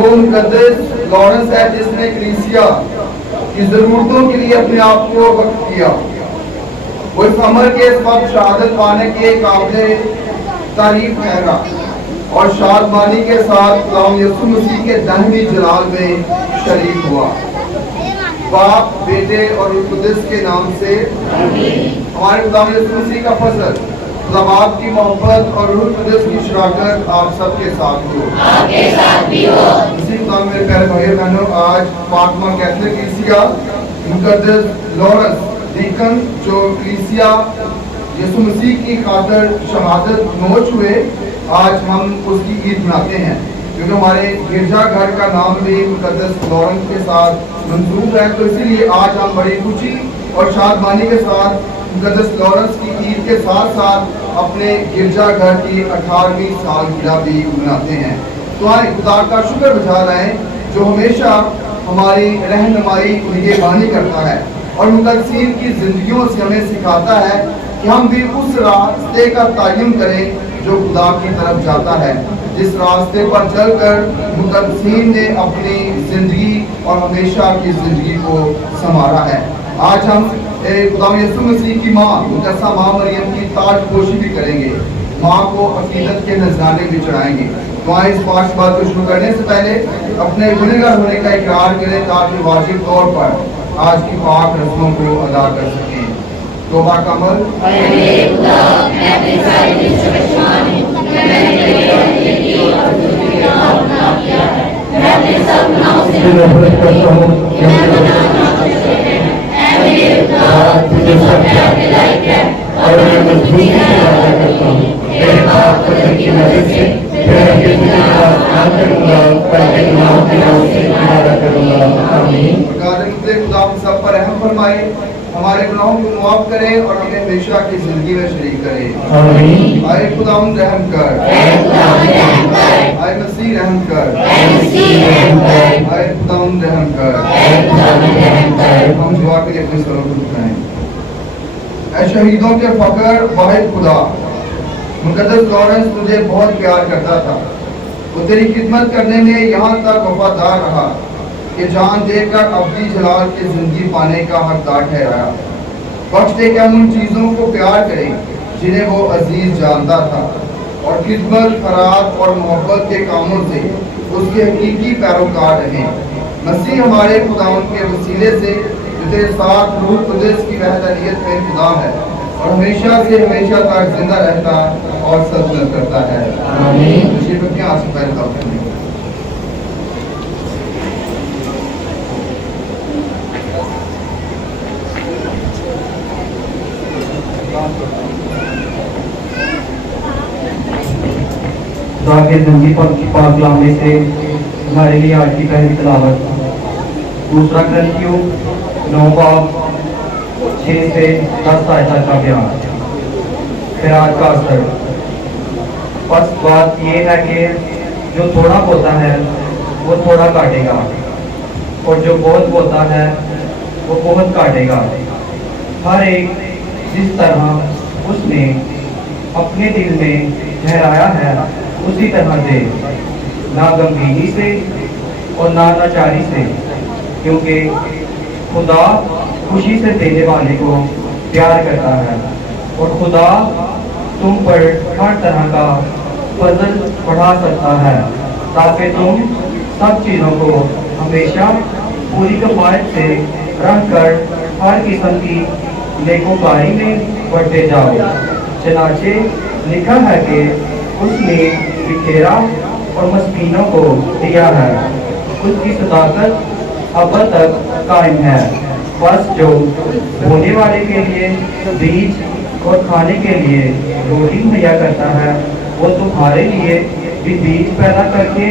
वो मुकद्दस लॉरेंस है जिसने कलीसिया की ज़रूरतों के लिए अपने आप को वक्फ किया। वो इस अमर के इस वक्त शहादत पाने के काबिल तारीफ ठहरा और शादमानी के साथ खुदावंद यीशु मसीह के दाहिनी जलाल में शरीक हुआ। बाप, बेटे और रूह कुद्दस के नाम से हमारे खुदावंद यीशु मसीह का फजल, बाप की मोहब्बत और रूह कुद्दस की शराकत आप सबके साथ हो। आपके साथ भी हो। इसी खुदा मेरे प्यारे भाई बहनों, आज फातिमा कैथोलिक कलीसिया मुकद्दस लॉरेंस डीकन जो कलीसिया यीशु मसीह की खातिर शहादत नोच हुए, आज हम उसकी ईद मनाते हैं क्योंकि हमारे गिरजा घर का नाम भी मुकद्दस लॉरेंस के साथ मंसूब है। तो इसीलिए आज हम बड़ी खुशी और शादमानी के साथ मुकद्दस लॉरेंस की ईद के साथ साथ अपने गिरजा घर की 18वीं सालगिरह भी मनाते हैं। तो आए खुदा का शुक्र बजा रहे हैं जो हमेशा हमारी रहनुमाई निगहबानी करता है और मुकद्दसीन की जिंदगियों से हमें सिखाता है कि हम भी उस रास्ते का तयन करें जो खुदा की तरफ जाता है, जिस रास्ते पर चलकर मुकद्दसीन ने अपनी जिंदगी और हमेशा की जिंदगी को संवारा है। आज हम खुदावंद यीशु मसीह की माँ मुकद्दसा माँ मरियम की ताजपोशी भी करेंगे, माँ को अकीदत के नजराने भी चढ़ाएंगे। तो आए इस पांच बात को शुरू करने से पहले अपने गुनहगार होने का इकरार करें ताकि वाजिब तौर पर आज की पाक रस्मों को अदा कर सकें। तौबा का अमल। तुझे सब के लायक है और मैं मजबूती से वादा करता हूँ तेरे पाक वचन की मदद से मैं तुझे ना करूँगा बल्कि गुनाहों के नाम से वादा करूँगा। आमीन। खुदा हम सब पर रहम फरमाए, हमारे गुनाहों को माफ करे और हमें हमेशा की जिंदगी में शरीक करे। आमीन। आए खुदावंद रहम कर, आए मसीह रहम कर, आए खुदावंद रहम कर। हम दुआ के लिए अपने सरों को उठाएं। ऐ शहीदों के फकर वाहिद खुदा, मुकद्दस लॉरेंस तुझे बहुत प्यार करता था। वो तेरी खिदमत करने में यहाँ तक वफादार रहा कि जान देकर अब्दी जलाल की जिंदगी पाने का हकदार ठहराया। बख्श दे कि हम उन चीज़ों को प्यार करें जिन्हें वो अजीज जानता था और खिदमत, खराब और मोहब्बत के कामों से उसके हकीकी पैरोकार रहें। मसीह हमारे खुदावंद के वसीले से जो तेरे साथ रूह कुद्दस की वहदानियत में खुदा है और हमेशा से हमेशा तक जिंदा रहता और सल्तनत करता है। आमीन। आज से पहले खुदा के जिंदगी पाक कलाम से हमारे लिए आज की पहली तिलावत दूसरा ग्रंथियों 9 बाब 6 से 10 आयत का बयान। फिर आज का असर बस बात ये है कि जो थोड़ा बोता है वो थोड़ा काटेगा और जो बहुत बोता है वो बहुत काटेगा। हर एक जिस तरह उसने अपने दिल में ठहराया है उसी तरह से, ना गंभीरी से और ना लाचारी से, क्योंकि खुदा खुशी से देने वाले को प्यार करता है और खुदा तुम पर हर तरह का फजल बढ़ा सकता है ताकि तुम सब चीज़ों को हमेशा पूरी कफायत से रख कर हर किस्म की नेकोकारी में बढ़ते जाओ। चनाचे लिखा है कि उसने बिखेरा और मस्कीनों को दिया है, उसकी सदाकत अब तक कायम है। बस जो बोने वाले के लिए बीज और खाने के लिए रोटी मुहैया करता है वो तुम्हारे लिए भी बीज पैदा करके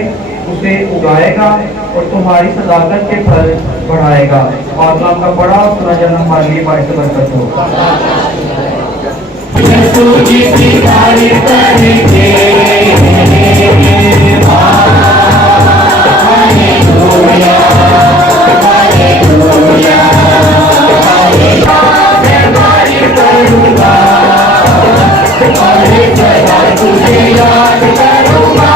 उसे उगाएगा और तुम्हारी सदाकत के फल बढ़ाएगा। और का बड़ा और सुना जन्म हमारे लिए बाइस बरकत हो। तुझे याद करूंगा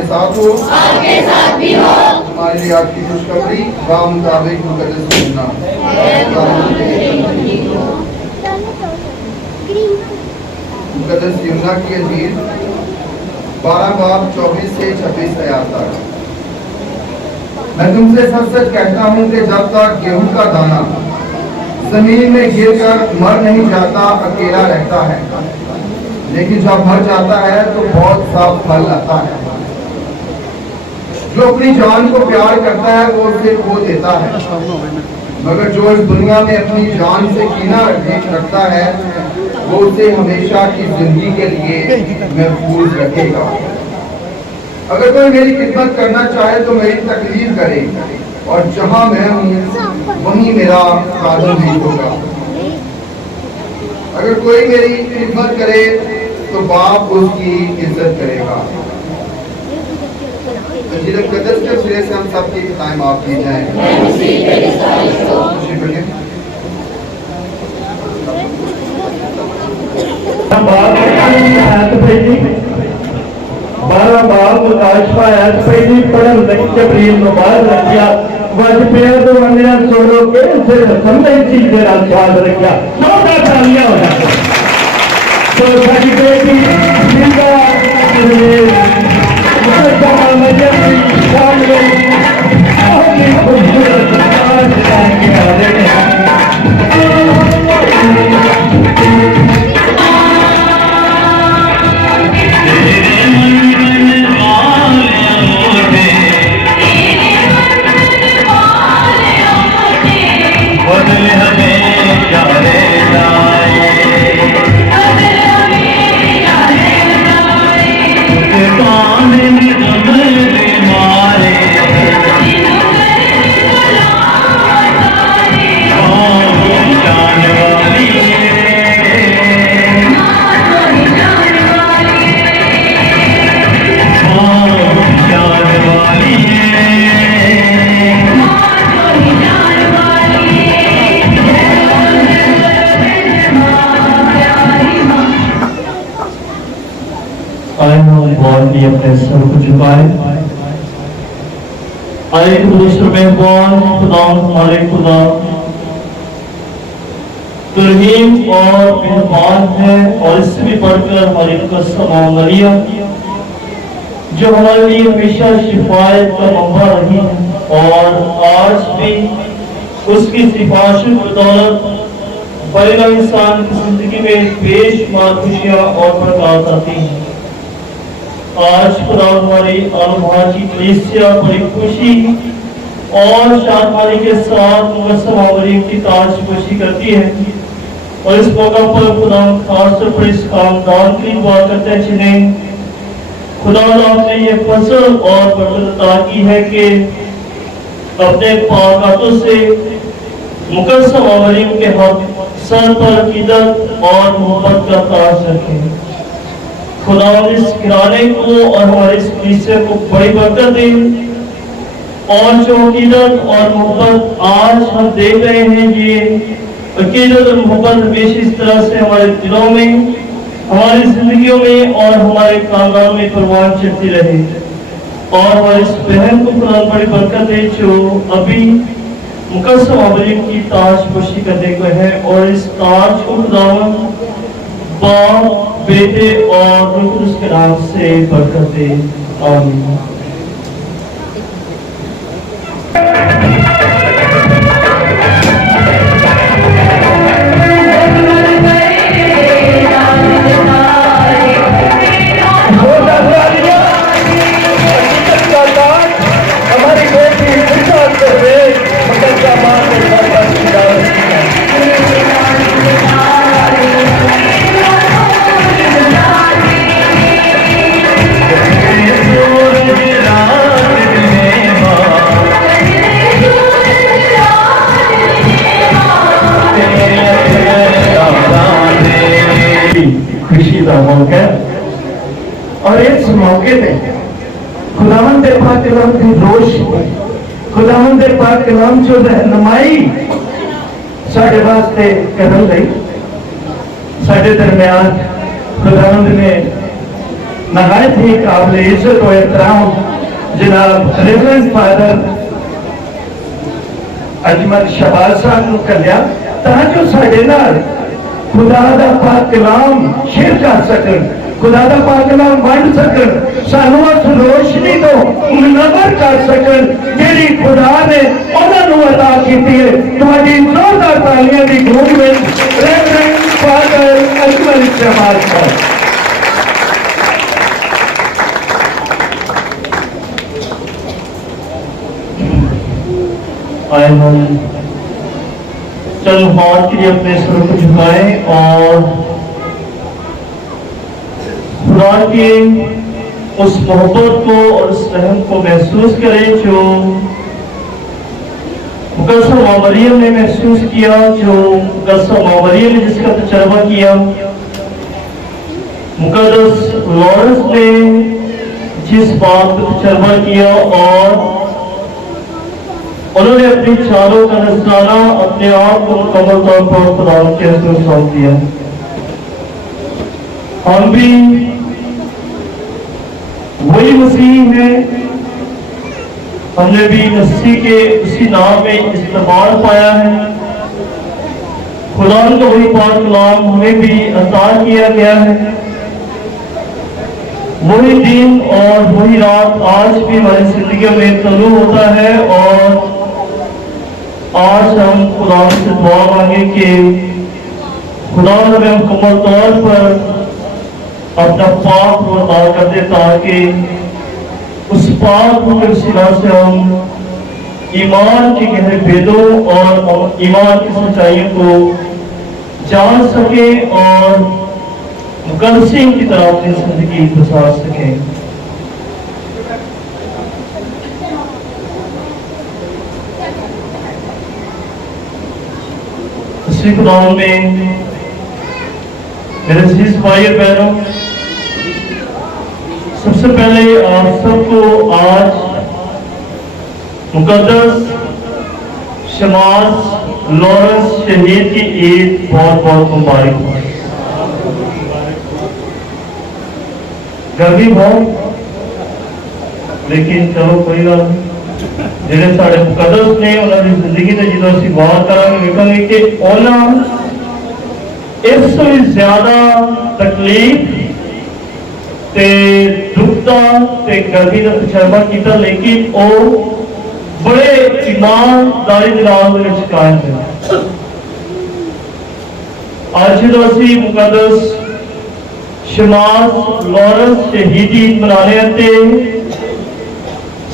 आपके साथ हो, आपके साथ भी हो। हमारे लिए आपकी खुशखबरी मुताबिक मुकद्दस यूहन्ना मुकद्दस यूहन्ना की इंजील 12 बाब 24 से 26 आयत तक। मैं तुमसे सच सच कहता हूँ कि जब तक गेहूं का दाना जमीन में गिरकर मर नहीं जाता अकेला रहता है, लेकिन जब मर जाता है तो बहुत सा फल लाता है। जो अपनी जान को प्यार करता है वो उसे खो देता है, मगर जो इस दुनिया में अपनी जान से कीना रखता है वो उसे हमेशा की जिंदगी के लिए महफूज रखेगा। अगर कोई मेरी खिदमत करना चाहे तो मेरी तकलीफ करे, और जहां मैं हूं वहीं मेरा खादिम भी होगा। अगर कोई मेरी खिदमत करे तो बाप उसकी इज्जत करेगा। इंजील मुकद्दस के सिरे से हम सब की टाइम आप की जाए। बारह बाब मुकाशफा आयत पहली पढ़न लगी जबरील मुबारक रखिया वज पिया तो वंदना छोड़ो के सिर समझ चीज दे नाल स्वाद रखिया नौका तालियां हो जाए तो साडी बेटी जिंदा मुकद्दमा मरियम की शान में बहुत ही खूबसूरत नाच गाके आ रहे हैं। अपने सर को झुकाए। आए दूसरे मेहमान खुदा हमारे खुदा तरहीम और मेहमान है, और इससे भी बढ़कर हमारी कसम मरियम जो हमारे लिए हमेशा शिफायत का मंबा रही है, और आज भी उसकी सिफारिश की बदौलत बड़े इंसान की जिंदगी में बेशुमार खुशियां और बरकत आती हैं। आज खुदा हमारी की कलीसिया बड़ी खुशी और शानदारी के साथ मरियम की ताजपोशी करती है, और इस मौका पर खुदा खास तौर पर इस खानदान की दुआ करते हैं जिन्हें खुदा ने ये फसल और बरकत अता की है कि अपने पाक हाथों से मुकद्दस मरियम के हक सर पर अकीदत और मोहब्बत का ताज रखें। खुदा इस घराने को और हमारे इस कलीसिया को बड़ी बरकत दे, और जो अकीदत और मोहब्बत आज हम देख रहे हैं, ये अकीदत और मोहब्बत हमेशा इस तरह से हमारे दिलों में, हमारी जिंदगियों में और हमारे खानदान में परवान चढ़ती रहे, और हमारी इस बहन को खुदा बड़ी बरकत दे जो अभी मुकद्दस मरियम की ताजपोशी करने को है, और इस ताज को खुदावंद बाप बेटे और रूह कुद्दूस के नाम से बरकत दे। आमीन। हमारी बेटी खुशी का मौका, और इस मौके पे खुदावंद पाक कलाम की रोशनी, खुदावंद पाक कलाम जो रहनुमाई साढ़े वास्ते करन लई साढ़े दरमियान खुदावंद ने नहायत ही काबिल इज्जत और एहतराम जनाब रेवरेंड फादर अजमल शहबाज साहब को कलिया ताकि साडे नाल खुदा दा पाक कलाम शेयर कर सकन, खुदा दा पाक कलाम वंड सकन, सानू उस रोशनी तो मुनव्वर कर सकन जेड़ी खुदा ने उन्हां नू अता कीती है। तुहाडी जोरदार तालियां दी गूंज विच रेवरेंड फादर अजमल शहबाज साहब। आए हम चल हाथ के लिए अपने सर को झुकाएं और खुदा के उस मोहब्बत को और उस रहम को महसूस करें जो मुकद्दस मां मरियम ने महसूस किया, जो मुकद्दस मां मरियम ने जिसका तजर्बा किया, मुकद्दस लॉरेंस ने जिस बात का तजर्बा किया और उन्होंने अपनी चालों का नजराना अपने आप को मुकम्मल तौर पर खुदा के हज़ूर सौंप दिया। हम भी वही मसीह हैं, हमने भी मसीह के उसी नाम में इस्तेमाल पाया है। खुदा का वही पाक कलाम हमें भी अता किया गया है। वही दिन और वही रात आज भी हमारी जिंदगी में तलू होता है और आज हम खुदा से दुआ मांगे कि खुदा हमें मुकम्मल तौर पर अपना पाक अता कर दे ताकि उस पाक के वसीला से हम ईमान के गहरे भेदों और ईमान की सच्चाइयों को जान सके और मुकद्दसीन की तरह अपनी जिंदगी गुजार सकें। इसी खुदावंद में मेरे अजीज भाई और बहनों, सबसे पहले आप सबको आज मुकद्दस शमास लॉरेंस शहीद की ईद बहुत बहुत मुबारक हो। गर्मी बहुत, लेकिन चलो कोई गल नहीं, ਜਿਹੜੇ ਸਾਡੇ ਮੁਕੱਦਸ ਨੇ ਉਹਨਾਂ ਦੀ ਜ਼ਿੰਦਗੀ ਤੇ ਜਦੋਂ ਅਸੀਂ ਗੌਰ ਕਰਾਂਗੇ ਵੇਖਾਂਗੇ ਕਿ ਉਹਨਾਂ ਇਸ ਤੋਂ ਜ਼ਿਆਦਾ ਤਕਲੀਫ ਤੇ ਦੁੱਖ ਦਾ ਤੇ ਗਰਮੀ ਦਾ ਤਜਰਬਾ ਕੀਤਾ, ਲੇਕਿਨ ਉਹ ਬੜੇ ਈਮਾਨਦਾਰੀ ਦੇ ਨਾਲ ਉਹਦੇ ਵਿੱਚ ਕਾਇਮ ਰਹੇ। ਅੱਜ ਜਦੋਂ ਅਸੀਂ ਮੁਕੱਦਸ शमास लॉरेंस शहीदी मनाने ते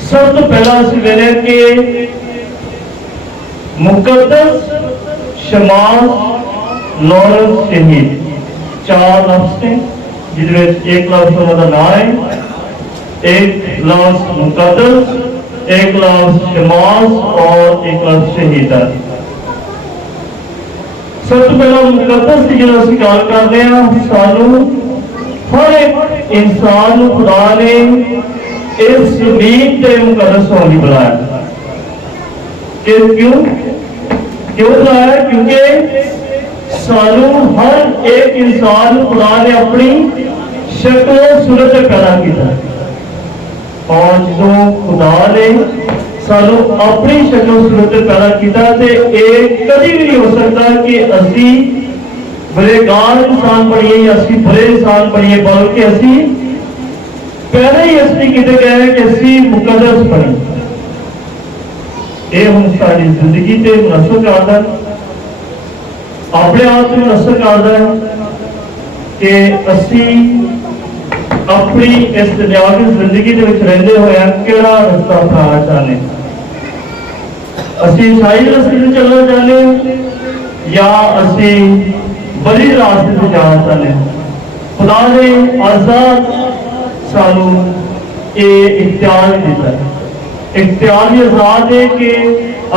सब तो पहला असीं वेले कि मुकद्दस शमास लॉरेंस शहीद चार लफ्ज़ ने, जिहदे विच एक लफ्ज़ उन्हां दा नाम है, एक लफ्ज़ मुकद्दस, एक लफ्ज़ शमास और एक लफ्ज़ शहीद है। सब तो पहला मुकद्दस की जो असीं गल करदे हां, सानू हर एक इंसान खुदा ने इस जमीन पे मुकद्दस होने की बुलाया। क्यों बुलाया? क्योंकि सानू हर एक इंसान खुदा ने अपनी शक्ल सूरत पैदा किया और जो खुदा ने सानू अपनी शक्ल सूरत पैदा किया तो एक कभी भी नहीं हो सकता कि असी गुनहगार इंसान बनिए या असी बुरे इंसान बनिए, बल्कि असी पहले ही असली किते गए हैं कि असी मुकद्दस बने। ये हम सारी जिंदगी से मुनसर करता है, अपने आप से मुनसर करता है कि असी अपनी इस दुनियावी जिंदगी के विच रहिंदे होए केड़ा रास्ता अपनाना चाहते, असी सही रास्ते से चलना चाहते या असी बड़ी रास्ते से जाना चाहते हैं। खुदा ने आजाद सानू ये इख्तियार दिता है, इख्तियार ही आजाद है कि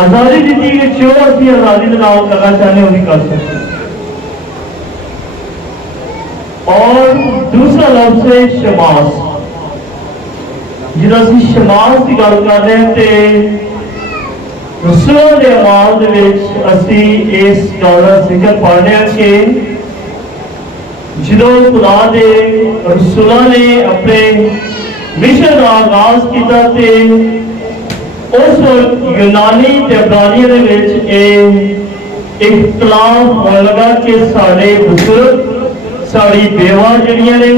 आजादी दी कि जो असी आजादी के नाम करना चाहते वो भी कर सकते। और दूसरा लफ्ज़ है शमास, जिहदा असी शमास की गल कर रहे हैं तो रसूल दे अमाल दे विच असी इस गल दा जिक्र पढ़ने कि ਜਦੋਂ ਖੁਦਾ ਦੇ ਰਸੂਲਾਂ ਨੇ ਆਪਣੇ ਮਿਸ਼ਨ ਦਾ ਆਗਾਜ਼ ਕੀਤਾ ਤੇ ਉਸ ਵਕਤ ਯੂਨਾਨੀ ਤੇ ਇਬਰਾਨੀਆਂ ਦੇ ਵਿੱਚ ਇਹ ਇਖਤਲਾਫ ਹੋਣ ਲੱਗਾ ਕਿ ਸਾਡੇ ਬਜ਼ੁਰਗ ਸਾਡੀ ਬੇਵਾ ਜਿਹੜੀਆਂ ਨੇ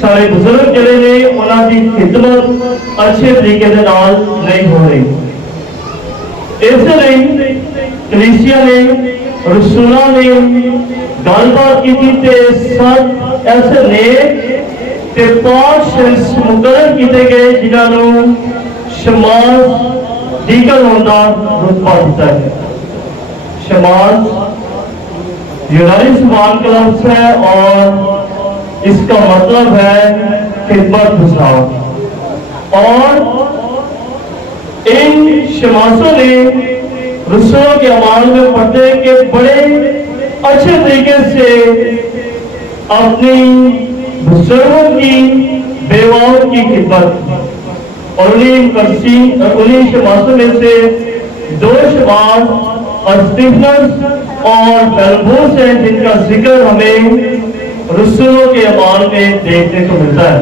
ਸਾਡੇ ਬਜ਼ੁਰਗ ਜਿਹੜੇ ਨੇ ਉਹਨਾਂ ਦੀ ਖਿਦਮਤ ਅੱਛੇ ਤਰੀਕੇ ਦੇ ਨਾਲ ਨਹੀਂ ਹੋ ਰਹੀ। ਇਸ ਲਈ ਕਲੀਸਿਆ ਨੇ ਰਸੂਲਾਂ ਨੇ ਗੱਲਬਾਤ ਕੀਤੀ ਤੇ ਸੱਤ ਐਸੇ ਨੇਕ ਤੇ ਪਾਕ ਸ਼ਖਸ ਮੁਕਰਰ ਕੀਤੇ ਗਏ ਜਿਨ੍ਹਾਂ ਨੂੰ ਸ਼ਮਾਸ ਡੀਕਨ ਹੋਣ ਦਾ ਰੁਤਬਾ ਦਿੱਤਾ ਹੈ। शमास यूनानी ज़बान का लफ्ज़ है और इसका मतलब है खिदमत गुज़ार। और इन शमासों ने रसूलों के अमाल में पढ़ते कि बड़े अच्छे तरीके से अपनी बुजुर्गों की बेवाओं की खिदमत और उन्हीं शमासों में से दो शमास अस्तिफनस और बलबूस है जिनका जिक्र हमें रसूलों के अमाल में देखने को मिलता है।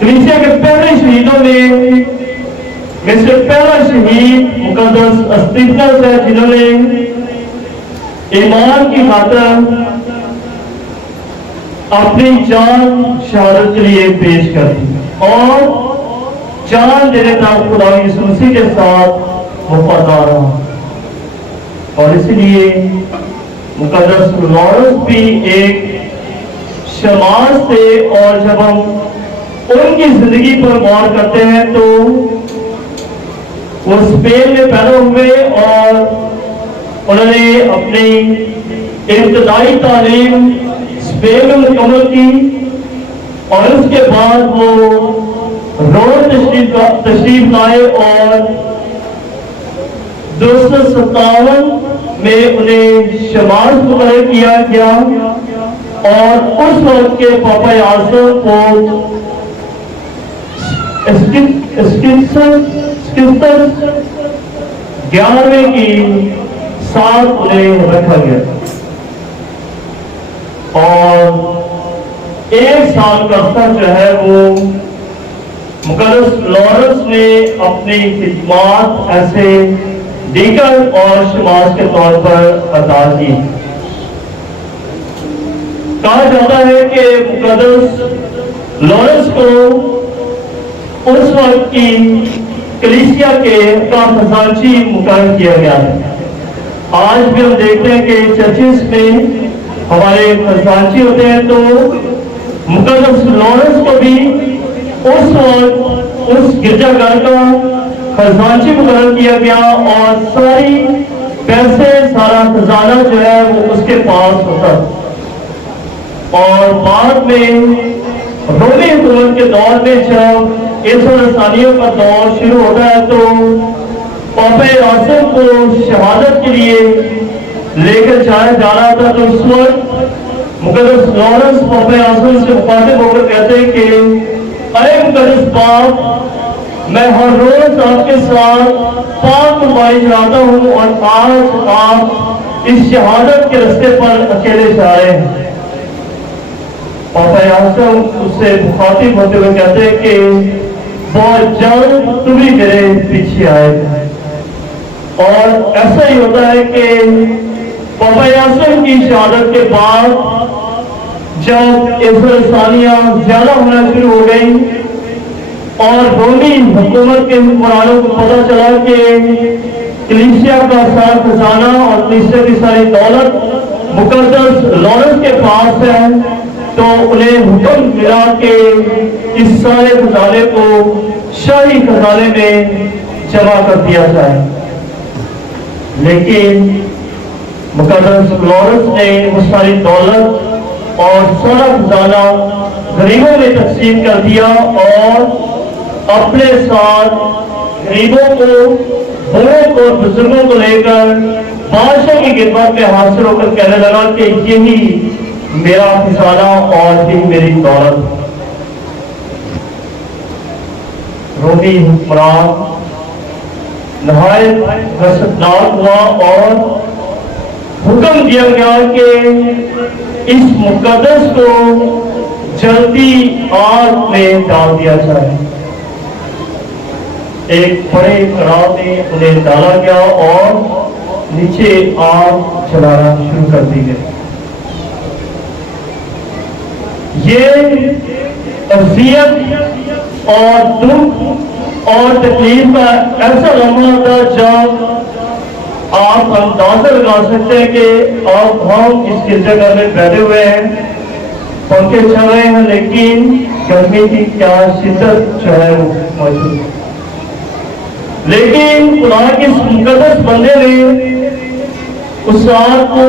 कलीसिया के पहले शहीदों में से पहला शहीद मुकद्दस अस्तिफनस है जिन्होंने ईमान की खातिर अपनी जान शहादत के लिए पेश कर दी और जान देने तक खुदा यीशु मसीह के साथ वफादार रहा। और इसलिए मुकद्दस लॉरेंस भी एक शमास थे और जब हम उनकी जिंदगी पर गौर करते हैं तो वो स्पेन में पैदा हुए और उन्होंने अपनी इब्तदाई तालीम स्पेन में मुकम्मल की और उसके बाद वो रोम तशरीफ लाए और 257 में उन्हें शमास मुकर्रर किया गया और उस वक्त के पापा आज़म को 11वें की साथ उन्हें रखा गया और एक साल का अर्सा जो है वो मुकद्दस लॉरेंस ने अपनी खिदमत ऐसे डीकन और शमास के तौर पर अदा की। कहा जाता है कि मुकद्दस लॉरेंस को उस वक्त की कलीसिया के खजांची मुकर्रर किया गया है। आज भी हम देखते हैं कि चर्चिस में हमारे खजांची होते हैं तो मुकद्दस लॉरेंस को भी उस वक्त उस गिरजाघर का खजांची मुकर्रर किया गया और सारी पैसे सारा खजाना जो है वो उसके पास होता। और बाद में रोमी हुकूमत के दौर में जब इंसानियों का दौर शुरू होता है तो पापा आज़म को शहादत के लिए लेकर जाया जा रहा था। तो उस वक्त मुकद्दस लॉरेंस पापा आज़म से मुखातिब होकर कहते हैं कि अरे मुकद्दस बाप, मैं हर रोज आपके साथ पाक कुर्बानी चढ़ाता हूँ और आज आप इस शहादत के रास्ते पर अकेले जा रहे हैं। पापा आज़म उससे मुखातिब होते हुए कहते हैं कि बहुत जल्द तुम ही मेरे पीछे आएगा। और ऐसा ही होता है कि पापा आज़म की शहादत के बाद जब इंसानियां ज्यादा होना शुरू हो गई और रोमी हुकूमत के हुक्मरानों को पता चला कि कलीसिया का सारा खजाना और कलीसिया की सारी दौलत मुकद्दस लॉरेंस के पास है तो उन्हें हुक्म मिला कि इस सारे खजाने को शाही खजाने में जमा कर दिया जाए। लेकिन मुकद्दस लॉरेंस ने वो सारी दौलत और सारा खजाना गरीबों में तकसीम कर दिया और अपने साथ गरीबों को, बूढ़ों को, बुजुर्गों को लेकर बादशाह की खिदमत में हाजिर होकर कहने लगा कि यही मेरा खजाना और यही मेरी दौलत। रोमी हुक्मरान नहायत हसदनाक हुआ और हुक्म दिया गया कि इस मुकद्दस को जलती आग में डाल दिया जाए। एक बड़े कड़ाह में उन्हें डाला गया और नीचे आग जलाना शुरू कर दी गई। ये अज़ियत और दुख और तकलीफ का ऐसा लम्हा था जब आप अंदाजा लगा सकते हैं कि अब हम इस गिरजाघर में बैठे हुए हैं, पंखे चल रहे हैं, लेकिन गर्मी की क्या शिद्दत जो है वो मौजूद है। लेकिन खुदा के इस मुकद्दस बंदे ने उस आग को,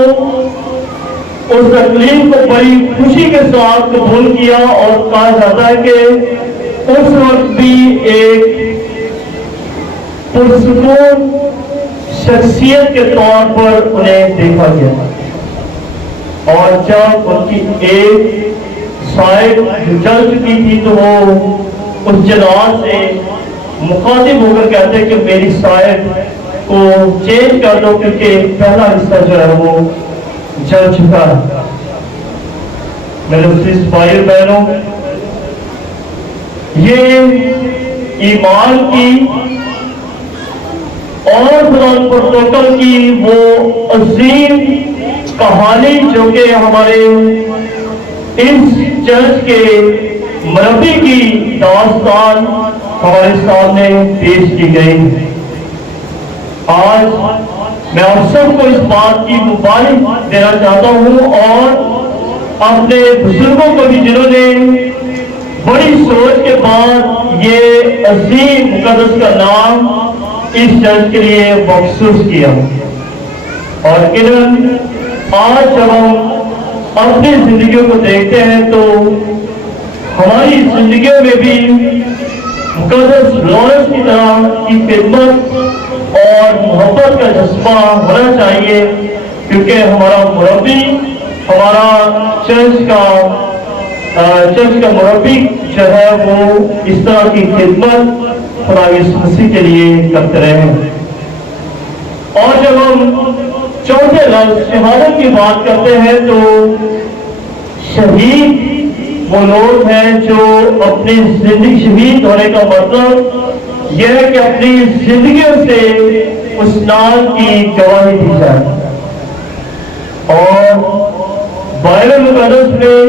उस तकलीफ को बड़ी खुशी के साथ कबूल किया और कहा जाता है कि उस वक्त भी एक पुरसुकून शख्सियत के तौर पर उन्हें देखा गया। और जब उनकी एक साइड जल चुकी थी तो वो उस जलाल से मुखातिब होकर कहते हैं कि मेरी साइड को चेंज कर दो, क्योंकि पहला हिस्सा जो है वो जल चुका है। मेरे भाई बहनों, ये ईमान की और कुरान प्रोटोकॉल की वो अजीम कहानी जो कि हमारे इस चर्च के मरबी की दास्तान हमारे सामने पेश की गई। आज मैं आप सबको इस बात की मुबारक देना चाहता हूँ और अपने बुजुर्गों को भी जिन्होंने बड़ी सोच के बाद ये अजीम मुकद्दस का नाम इस चर्च के लिए मखसूस किया। और आज जब हम अपनी जिंदगियों को देखते हैं तो हमारी जिंदगियों में भी मुकद्दस लॉरेंस की तरह की खिदमत और मोहब्बत का जज्बा होना चाहिए, क्योंकि हमारा मुरब्बी, हमारा चर्च का मुरब्बी जो है वो इस तरह की खिदमत खुदा यीशु मसीह के लिए करते रहे। और जब हम चौथे लफ्ज़ शहादत की बात करते हैं तो शहीद वो लोग हैं जो अपनी जिंदगी, शहीद होने का मतलब यह है कि अपनी जिंदगियों से उस नाम की गवाही दी जाए। और बाइबल मुकद्दस में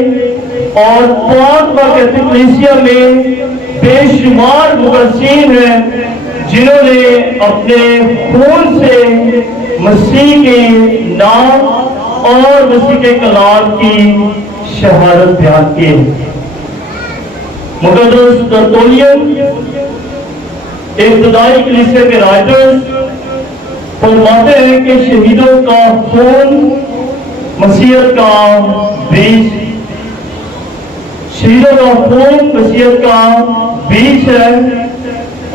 और पाक कलीसिया में बेशुमार मुफस्सिरीन हैं जिन्होंने अपने खून से मसीह के नाम और मसीह के कलाम की शहादत बयान की। मुकद्दस तरतुल्यन इब्तिदाई कलीसिया के राइटर्स फरमाते हैं कि शहीदों का खून मसीहत का बीज, शहीदों का खून मसीहत का बीज है।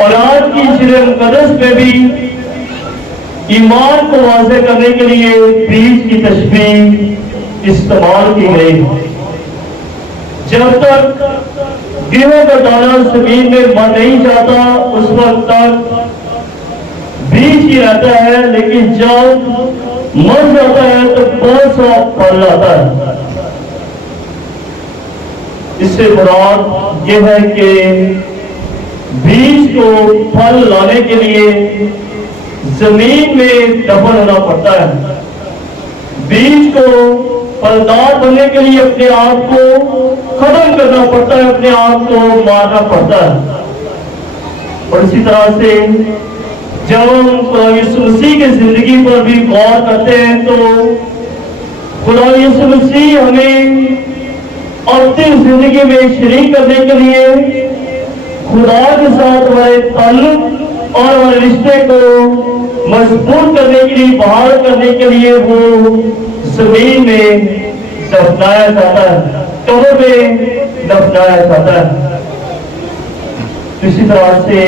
और आज की शिरे मुकद्दस में भी ईमान को वाज़ेह करने के लिए बीज की तशबीह इस्तेमाल की गई। जब तक गेहूं का दाना जमीन में मर नहीं जाता उस वक्त तक बीज ही रहता है, लेकिन जब मर जाता है तो बहुत सा फल आता है। इससे मुराद यह है कि बीज को फल लाने के लिए जमीन में दफन होना पड़ता है। बीज को फलदार बनने के लिए अपने आप को खत्म करना पड़ता है, अपने आप को मारना पड़ता है। और इसी तरह से जब हम खुदा यीशु मसीह की जिंदगी पर भी गौर करते हैं तो खुदा यीशु मसीह हमें अपनी जिंदगी में शरीक करने के लिए, खुदा के साथ हमारे ताल्लुक और हमारे रिश्ते को मजबूत करने के लिए, बहाल करने के लिए वो जमीन में दफनाया जाता है, कब्र में दफनाया जाता है। इसी तरह से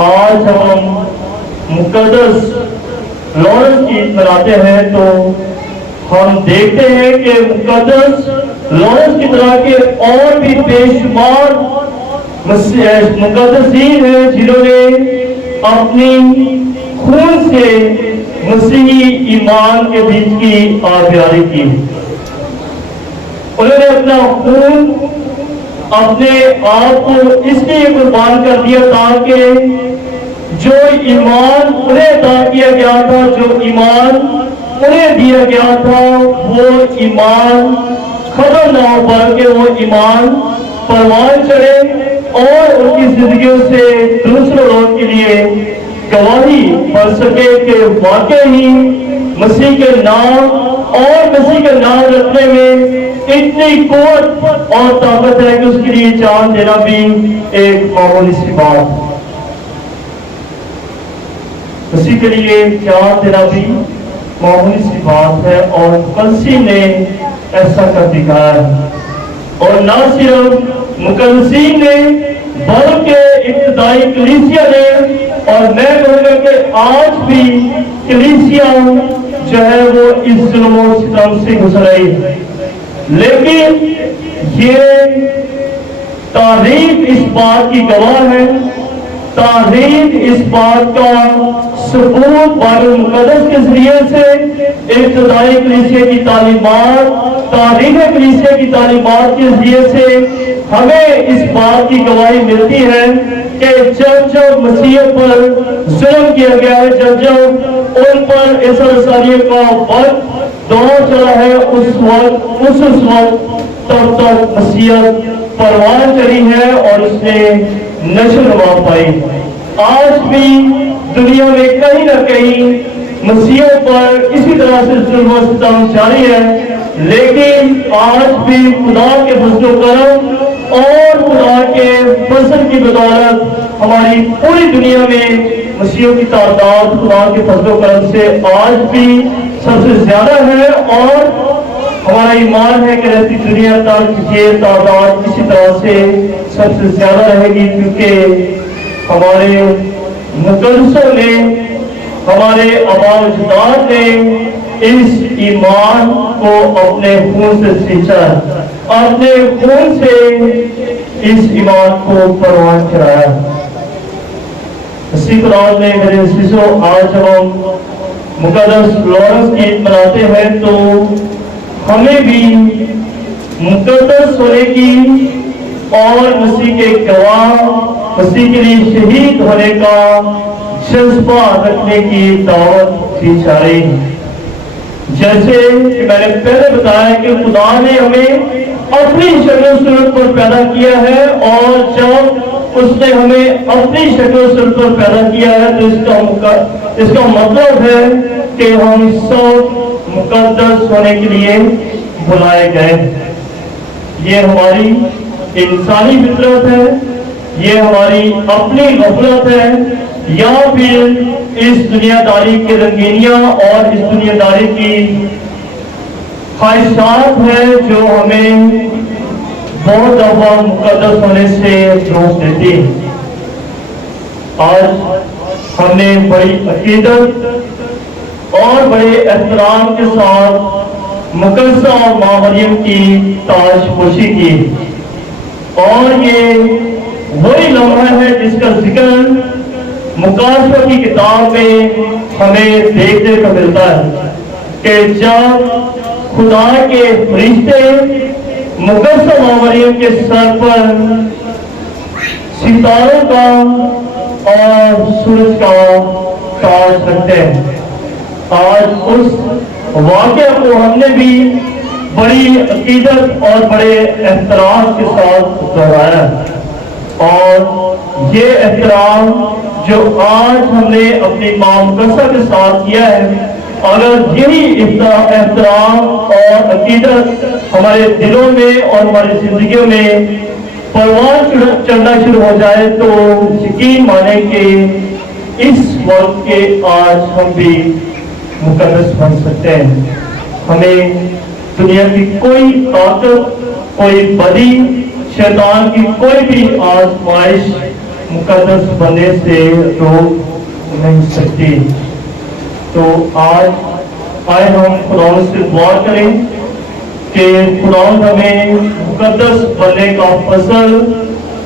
आज हम मुकद्दस लॉरेंस की मनाते हैं तो हम देखते हैं कि मुकद्दस लॉरेंस की तरह के और भी बेशुमार मुकद्दसीन हैं जिन्होंने अपनी خون سے مسیحی ایمان کے بیچ کی آبیاری کی۔ انہوں نے اپنا خون اپنے آپ کو اس لیے قربان کر دیا تاکہ جو ایمان انہیں عطا کیا گیا تھا، جو ایمان انہیں دیا گیا تھا، وہ ایمان ختم نہ ہو بلکہ وہ ایمان پروان چڑھے اور ان کی زندگیوں سے دوسرے لوگوں کے لیے گواہی بن سکے کہ واقعی مسیح کے نام اور مسیح کا نام رکھنے میں اتنی قوت اور طاقت ہے کہ اس کے لیے جان دینا بھی ایک معمولی سی بات۔ مسیح کے لیے جان دینا بھی معمولی سی بات ہے اور مسیح نے ایسا کر دکھایا ہے۔ اور نہ صرف مقدسین نے بلکہ ابتدائی کلیسیا نے، اور میں کہوں گا کہ آج بھی کلیسیا جو ہے وہ اس ظلم و ستم سے گزر رہی ہے، لیکن یہ تاریخ اس بات کی گواہ ہے، تاریخ اس بات کا ثبوت بائبل مقدس کے ذریعے سے، ابتدائی کلیسیا کی تعلیمات، تاریخ کلیسیا کی تعلیمات کے ذریعے سے ہمیں اس بات کی گواہی ملتی ہے کہ جب جب مسیح پر ظلم کیا گیا ہے، جب جب ان پر عیسی رسالیہ کا وقت دور چلا ہے، اس وقت تب تک مسیحیت پروان چڑھی ہے اور اس نے نشو نما پائی۔ آج بھی دنیا میں کہیں نہ کہیں مسیحوں پر اسی طرح سے ظلم و ستم جاری ہے، لیکن آج بھی خدا کے فضل و کرم اور خدا کے فضل کی بدولت ہماری پوری دنیا میں مسیحوں کی تعداد خدا کے فضل و کرم سے آج بھی سب سے زیادہ ہے، اور ہمارا ایمان ہے کہ رہتی دنیا تک یہ تعداد اسی طرح سے سب سے زیادہ رہے گی، کیونکہ ہمارے مقدسوں نے، ہمارے آباء و اجداد نے اس ایمان کو اپنے خون سے سینچا، اپنے خون سے اس ایمان کو پروان چڑھایا۔ اسی قرآن میں میرے عزیزو، آج جب ہم مقدس لورنس کی عید مناتے ہیں تو ہمیں بھی مقدس ہونے کی اور مسیح کے گواہ، مسیح کے لیے شہید ہونے کا جذبہ رکھنے کی دعوت دی جا رہی ہے۔ جیسے کہ میں نے پہلے بتایا کہ خدا نے ہمیں اپنی شکل و صورت پر پیدا کیا ہے، اور جب اس نے ہمیں اپنی شکل و صورت پر پیدا کیا ہے تو اس کا مطلب ہے کہ ہم سب مقدس ہونے کے لیے بلائے گئے۔ یہ ہماری انسانی فطرت ہے، یہ ہماری اپنی غفلت ہے، یا پھر اس دنیا داری کی رنگینیاں اور اس دنیا داری کی خواہشات ہیں جو ہمیں بہت دفعہ مقدس ہونے سے روک دیتی ہے۔ آج ہم نے بڑی عقیدت اور بڑے احترام کے ساتھ مقدسہ ماں مریم کی تاج پوشی کی، اور یہ وہی لمحہ ہے جس کا ذکر مکاشفہ کی کتاب میں ہمیں دیکھنے کو ملتا ہے کہ جب خدا کے فرشتے مقدسہ ماں مریم کے سر پر ستاروں کا اور سورج کا تاج رکھتے ہیں۔ آج اس واقعہ کو ہم نے بھی بڑی عقیدت اور بڑے احترام کے ساتھ دہرایا، اور یہ احترام جو آج ہم نے اپنی ماں مقدسہ کے ساتھ کیا ہے، اگر یہی احترام اور عقیدت ہمارے دلوں میں اور ہماری زندگیوں میں پروان چڑھنا شروع ہو جائے تو یقین مانیں کہ اس وقت کے آج ہم بھی مقدس بن سکتے ہیں۔ ہمیں دنیا کی کوئی طاقت، کوئی بدی، شیطان کی کوئی بھی آزمائش مقدس بننے سے روک نہیں سکتی۔ تو آج آئے ہم خدا سے دعا کریں کہ خدا ہمیں مقدس بننے کا فضل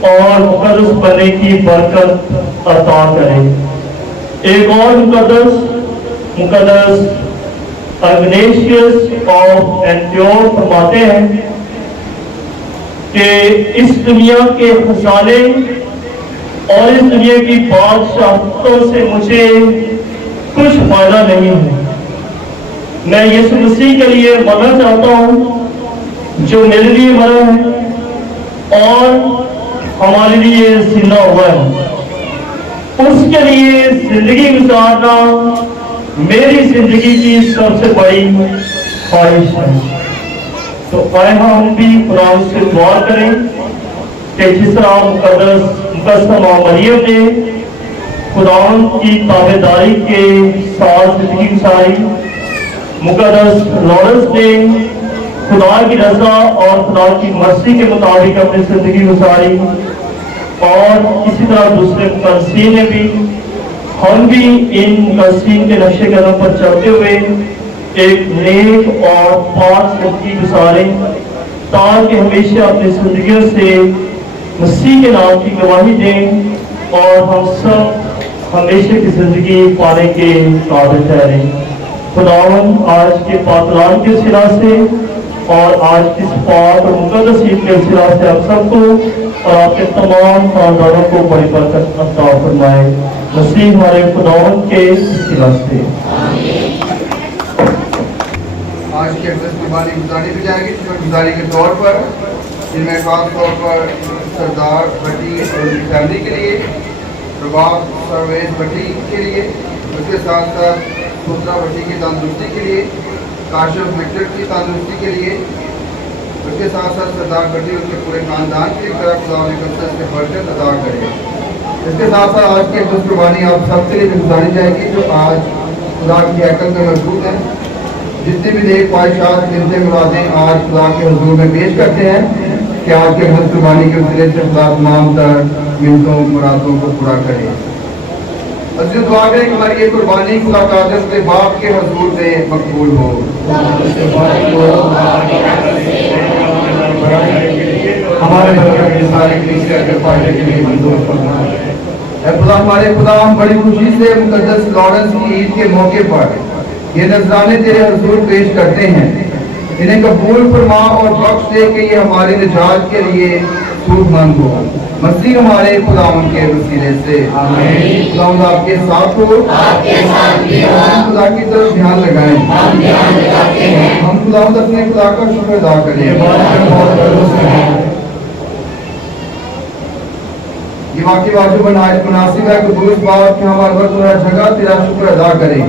اور مقدس بننے کی برکت عطا کرے۔ एक और मुकद्दस अग्नेशियस ऑफ एंटियोक फरमाते हैं कि इस दुनिया के खजाने और इस दुनिया की बादशाहतों से मुझे कुछ फायदा नहीं है। मैं यीशु मसीह के लिए मरना चाहता हूँ जो मेरे लिए मरा है और हमारे लिए जिंदा हुआ है। उसके लिए जिंदगी गुजारना मेरी जिंदगी की सबसे बड़ी ख्वाहिश है। तो आए हम भी खुदा से दुआ करें कि जिस तरह मुकद्दस मरियम ने खुदा की ताबेदारी के साथ जिंदगी गुजारी, मुकद्दस लॉरेंस ने खुदा की रजा और खुदा की मर्जी के मुताबिक अपनी जिंदगी गुजारी, और इसी तरह दूसरे मुकद्दसीन ने भी, हम भी इन मुकद्दसीन के नक्शे कदम पर चलते हुए एक नेक और पाक जिंदगी गुजारें, ताकि हमेशा अपनी जिंदगियों से मसीह के नाम की गवाही दें और हम सब हमेशा की जिंदगी पाने के काबिल ठहरें। खुदावन आज के पाकलाम के सिरा से और आज की इस पाक और मुकद्दस ईद के सिरा से आप सबको और आपके तमाम खानदानों को बड़ी बरकत अता फरमाए। मसीह हमारे खुदावन के सिरा से आज की अक्सर कुर्बानी गुजारी भी जाएगी। गुजारी के तौर पर जिनमें खास तौर पर सरदार भट्टी और उनकी फैमिली के लिए, प्रभाव सर्वेश भट्टी के लिए, उसके साथ साथ सुत्रा भट्टी की तंदुरुस्ती के लिए, काशिफ विक्टर की तंदुरुस्ती के लिए, उसके साथ साथ सरदार भट्टी उनके पूरे खानदान की तरफ खुदा से बरकत अदा करे। इसके साथ साथ आज की अक्सर कुर्बानी आप सबके लिए भी गुजारी जाएगी जो आज खुदा की हैकल में मौजूद हैं। जितनी भी नेक ख्वाहिशात जिनसे मुरादें आज खुदा के हुजूर में पेश करते हैं कि आज के अक्सर कुर्बानी के वसीले से खुदा तमाम तर मिन्नतों मुरादों को पूरा करे। अज़ीज़ दुआ करें कि हमारी ये कुर्बानी खुदा कादिर के बाप के हुजूर में मकबूल हो। हमारे बरकत के सारे कलीसिया के फायदे के लिए मंजूर फरमाए। ऐ खुदा हमारे खुदा, हम बड़ी खुशी से मुकद्दस लॉरेंस की ईद के मौके पर ये नजराने तेरे हुजूर पेश करते हैं। इन्हें कबूल फरमा और बख्श दे कि ये हमारी निजात के लिए सूदमंद हो। मसीह हमारे खुदावन के वसीले से खुदावंद आपके साथ हो। हम खुदा की तरफ ध्यान लगाएं। हम खुदावंद अपने खुदा का शुक्र अदा करें। ये वाकई वाजिब मुनासिब है कुदूस बाप कि हम हर वक्त हर जगह तेरा शुक्र अदा करें।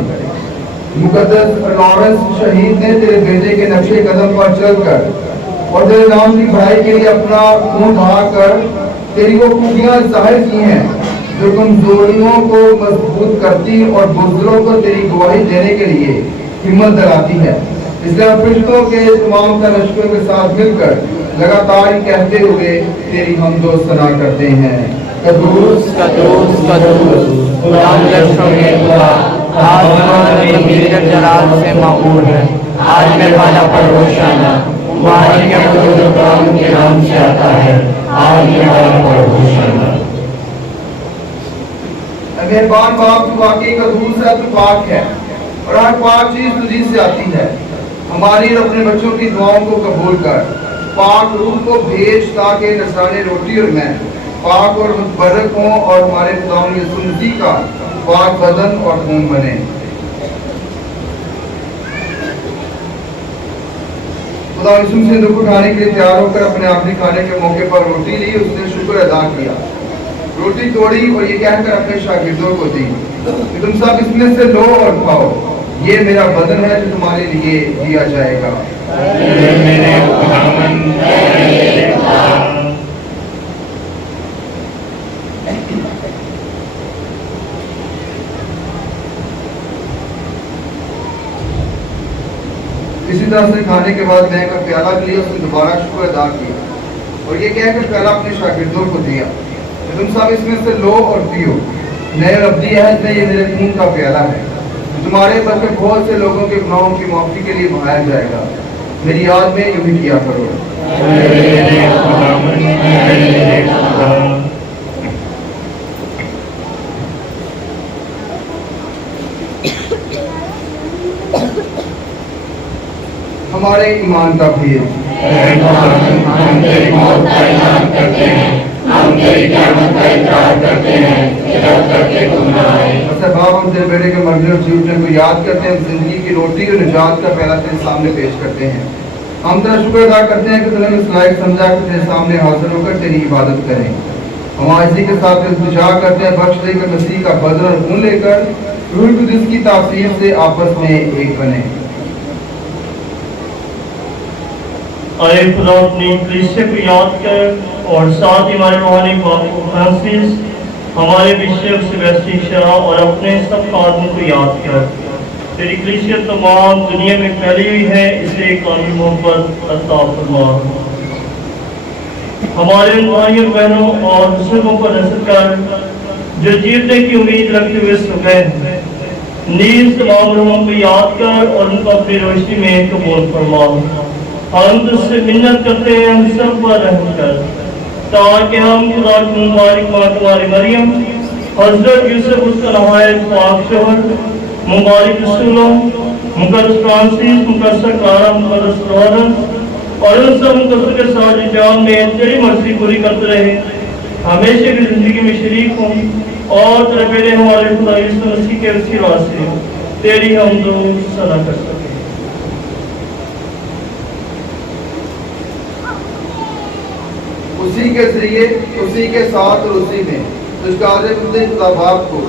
मुकद्दस लॉरेंस शहीद ने तेरे बेटे के नक्शे कदम पर चलकर और तेरे नाम की भलाई के लिए अपना खून बहाकर तेरी वो खूबियां जाहिर की हैं जो कमजोरियों को मजबूत करती और बुजुर्गों को तेरी गवाही देने के लिए हिम्मत दिलाती है। इसलिए हम फरिश्तों के तमाम तनश्कों के साथ मिलकर लगातार कहते हुए तेरी हमदो सना करते हैं। कदूस कदूस कदूस खुदा लश्करों के खुदा, आसमान में मिलकर जलाल से मामूर है। आज में वाला पर रोशाना मालिक के बुजुर्ग के नाम से आता है। आज में वाला पर रोशाना। मेहरबान बाप तू वाकई कदूस है, तू पाक है और हर पाक चीज तुझी से आती है। हमारी और अपने बच्चों की दुआओं को कबूल कर। पाक रूह को भेज ताकि नसरानी रोटी और मैं पाक और मुतबरक हों और हमारे खुदावंद यीशु मसीह का पाक बदन और खून बने। खुदा यीशु मसीह दुख उठाने के लिए तैयार होकर अपने आखिरी खाने के मौके पर रोटी ली, उसने शुक्र अदा किया, रोटी तोड़ी और ये कहकर अपने शागिर्दों को दी कि तुम सब इसमें से लो और खाओ, ये मेरा बदन है जो तुम्हारे लिए दिया जाएगा। इसी तरह से खाने के बाद मैं का प्याला लिया, उसने दोबारा शुक्र अदा किया और ये कहकर प्याला अपने शागिर्दों को दिया कि तुम सब इसमें से लो और पियो, नए अब्दी अहद में ये मेरे खून का प्याला है, तुम्हारे बल्कि बहुत से लोगों के गुनाहों की माफी के लिए बहाया जाएगा। मेरी याद में यूं ही किया करो। तुम्हारे ईमान का भेद। हम तेरी मौत का ऐलान करते हैं, हम तेरी क़यामत का इकरार करते हैं जब तक कि तुम न आए। बाप हम तेरे बेटे के मरने और जी उठने को याद करते हैं, जिंदगी की रोटी और निजात का पहला तेरे सामने पेश करते हैं। हम तेरा शुक्र अदा करते हैं कि तूने इस लायक समझा कि तेरे सामने हाजिर होकर तेरी इबादत करें। हम आजिज़ी के साथ इल्तिजा करते हैं, बख्श देकर मसीह का बदन और खून लेकर रूह कुदस की तासीर से आपस में एक बने। आए खुदा अपनी कलीसिया को याद कर और साथ ही हमारे रूहानी बाप फ्रांसिस, हमारे बिशप सेबेस्टियन शाह और अपने सब खादमों को याद कर। तेरी कलीसिया तमाम दुनिया में फैली हुई है, इसे कामिल मोहब्बत अता फरमा। हमारे उन भाइयों बहनों और बुजुर्गों को नजर कर जो जीतने की उम्मीद रखते हुए सुबह नीज तमाम रूहों को याद कर और उनको अपनी रोशनी में कबूल फरमा। हम तुझसे मिन्नत करते हैं, हम सब पर रहम कर, ताकि हम खुदा की मुबारक माँ तुम्हारी मरियम, हजरत यूसुफ उसका नहायत पाक शोहर, मुबारक रसूलों, मुकद्दस फ्रांसिस, मुकद्दस सकारा, मुकद्दस लॉरेंस और उन सब मुकद्दस के साथ जान में तेरी मर्जी पूरी करते रहे, हमेशा की जिंदगी में शरीक हों और तेरे बेटे हमारे खुदा यीशु मसीह के वसीला से तेरी हम दो सदा कर सकें। उसी के जरिए, उसी के साथ और उसी में तुझकारे खुदा बाप को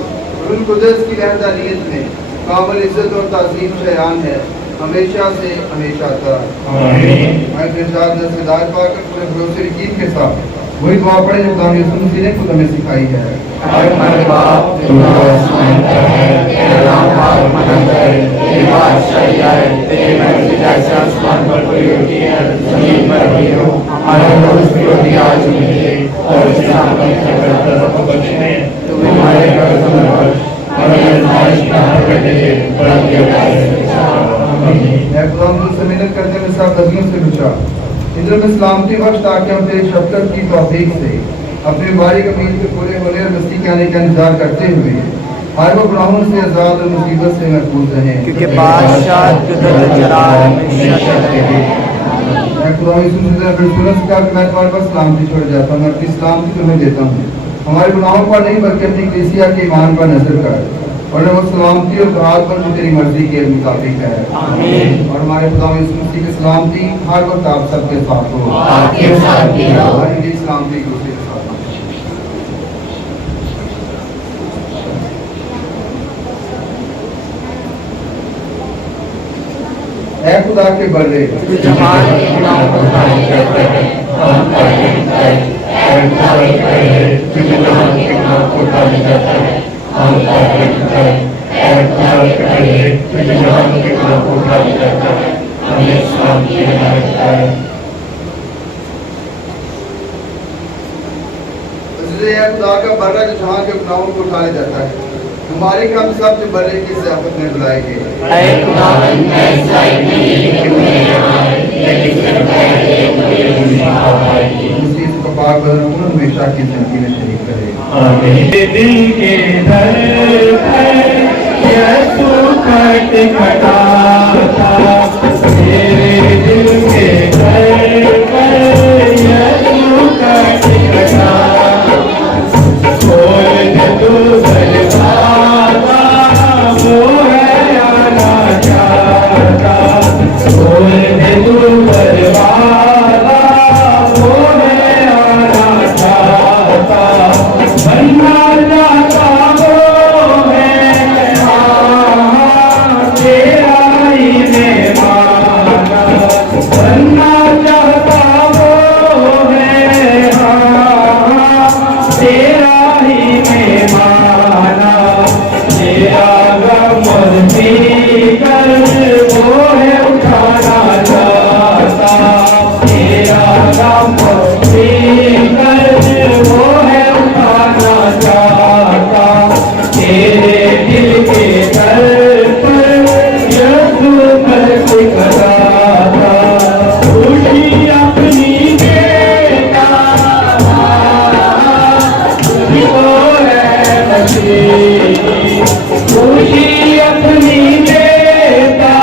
रूह कुदस की वहदानियत में कामिल इज्जत और ताज़ीम शयान है हमेशा से हमेशा तक। आमीन। मैं फिर साथ नस्ल हिदायत पाकर पूरे भरोसे यकीन के साथ वही दुआ पढ़े जो खुदा यीशु मसीह ने खुद हमें सिखाई है। हमारे बाप तू आसमान पर है, तेरा नाम पाक माना जाए, तेरी बादशाही आए, तेरी मर्जी जैसे आसमान पर पूरी होती है जमीन पर भी हो। हमारा रोज की रोटी आज हमें दे और जिस हमें करकर बख्शे, तू हमारे कर्ज में बख्श, हमें आज़माइश में न करने परंतु बुराई से बचा। आमीन। ऐ खुदा हम तुझसे मिन्नत करते हैं, सब बदियों से बचा, इधर में सलामती बख्श, ताकि हम तेरी शफ़क़त की तौफीक से अपनी मुबारक उम्मीद के पूरे होने और मसीह के आने का इंतजार करते हुए हर वो गुनाहों से आज़ाद और मुसीबत से महफूज रहें, क्योंकि बादशाह कुदरत जलाल हमेशा रहते हैं। मैं खुदा यीशु मसीह फिर सुनस का कि मैं तुम्हारे पास सलामती छोड़ जाता हूँ, मैं अपनी सलामती तुम्हें देता हूँ। हमारे गुनाहों पर नहीं बल्कि अपनी कलीसिया के ईमान पर नजर कर और वो सलामती और राहत पर जो तेरी मर्जी के मुताबिक है। आमीन। और हमारे खुदा यीशु मसीह की सलामती हर वक्त आप सबके साथ हो। आपके साथ भी हो। हमारी सलामती को उसके साथ हो। ऐ खुदा के बड़े तू जहान के गुनाहों को खाली करता है, हम खाली करता है, ऐ खुदा के बड़े तू जहान के गुनाहों को खाली करता है, हम खाली करता है, ऐ खुदा के बड़े तू जहान के गुनाहों को खाली करता है, हमें सलामती देता है। इसलिए ऐ खुदा का बड़ा जो जहां के गुनाहों को उठा ले जाता है, हमारे काम सबसे बड़े की ज़ियाफत में बुलाए गए। ऐ खुदा मैं इस लायक नहीं कि मुझे यहाँ आए, लेकिन सिर्फ पहले मुझे मुसीबत आएगी। उसी को पाक बदन को हमेशा की जिंदगी में शरीक करे। आमीन। दिल के धड़कन यीशु खटखटाता, मेरे दिल के धड़कन यीशु खटखटाता, खोल दे तू दरवाज़ा, मोहे आना चाहता, खोल दे तू दरवाज़ा, मोहे आना चाहता, बनना चाहता वो है कहाँ, तेरा ही मेहमान, बनना चाहता वो है हाँ, तेरा ही मेहमान, तेरा गम और फिकर वो है उठाना चाहता, तेरा गम और फिकर वो है उठाना चाहता, तेरे दिल के दर पर यीशु खटखटाता, खुशी अपनी देता तुझको है मसीह, खुशी अपनी देता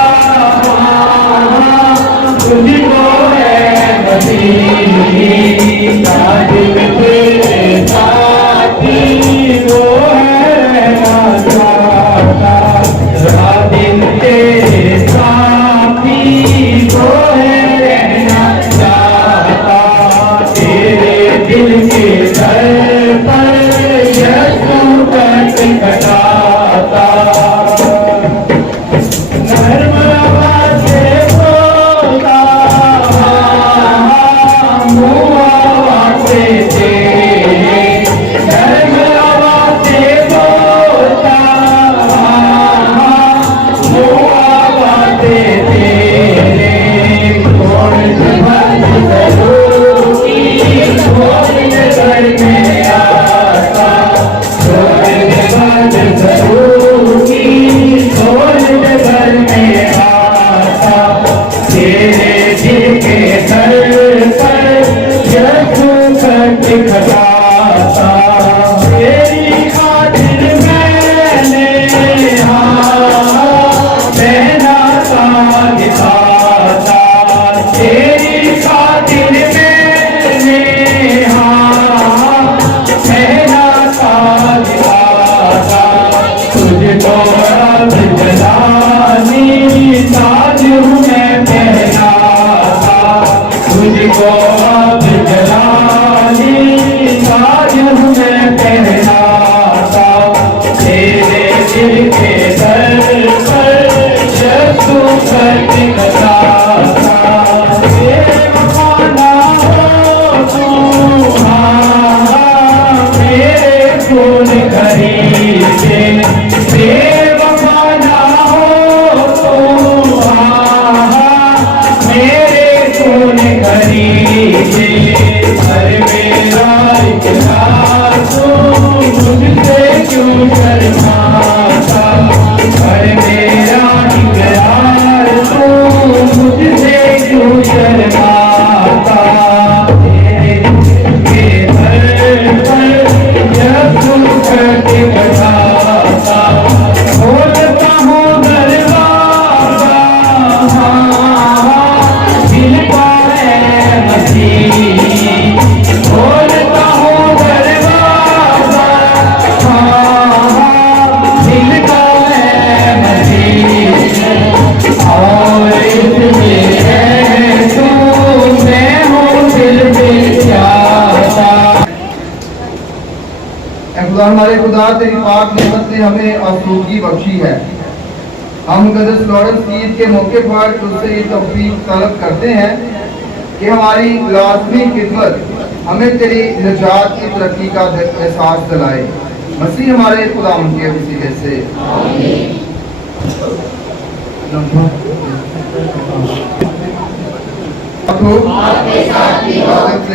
खुदा हमारे खुदा तेरी पाक नेमत ने हमें आसूदगी बख्शी है। हम मुक़द्दस लॉरेंस की ईद के मौके पर तुझसे ये तौफीक तलब करते हैं कि हमारी लाज़मी खिदमत हमें तेरी निजात की तरक्की का एहसास दिलाए। मसीह हमारे खुदा उनके वसीले से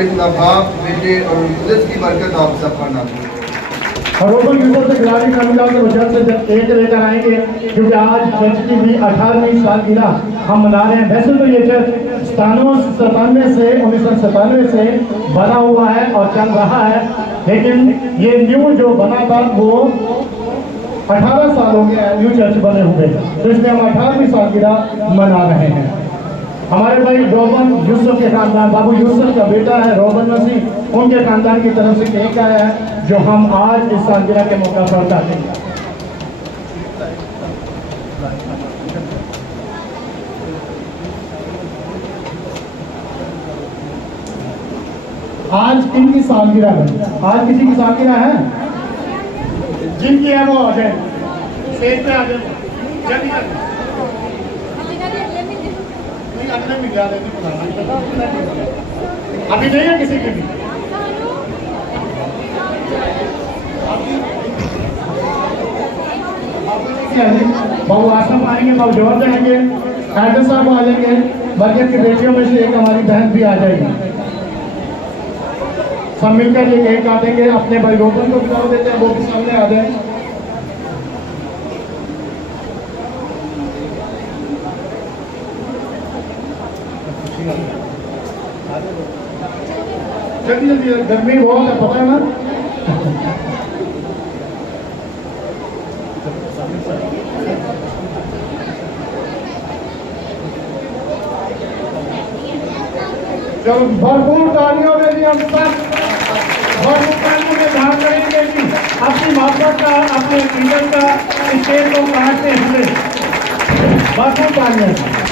खुदा बाप बेटे और कुदरत की बरकत आप सब पर नाज़िल हो। रोबन यूसुफ से खिलाड़ी कामयाब के वजह से जब एक लेकर आएंगे, क्योंकि आज चर्च की भी 18वीं सालगिरह हम मना रहे हैं। वैसे तो ये चर्च 1997 से बना हुआ है और चल रहा है, लेकिन ये न्यू जो बना था वो 18 साल हो गया न्यू चर्च बने हुए, तो इसलिए हम 18वीं सालगिरह मना रहे हैं। हमारे भाई रोबन यूसुफ के खानदान, बाबू यूसुफ का बेटा है रोबन मसीह, उनके खानदान की तरफ से केक आया है जो हम आज इस सालगिरह के मौका पर काटेंगे। आज इनकी सालगिरह है। आज किसी की सालगिरह है? जिनकी है वो आ जाए, स्टेज पे आ जाए जल्दी जल्दी। अभी नहीं है किसी की भी। बाबू आसम आएंगे, बाबू जवाब देंगे, हैदर साहब आ जाएंगे, मरियम की बेटियों में से एक हमारी बहन भी आ जाएगी। सब मिलकर ये केक काटेंगे। अपने भाई रोबन को बुला देते हैं, वो भी सामने आ जाए। जल्दी जल्दी, गर्मी बहुत है, पता है ना। चलो भरपूर तालियों में भी हम सब भरपूर तालियों में ध्यान करेंगे कि अपनी मोहब्बत का अपने अकीदत का स्टेज को काटते हुए भरपूर तालियां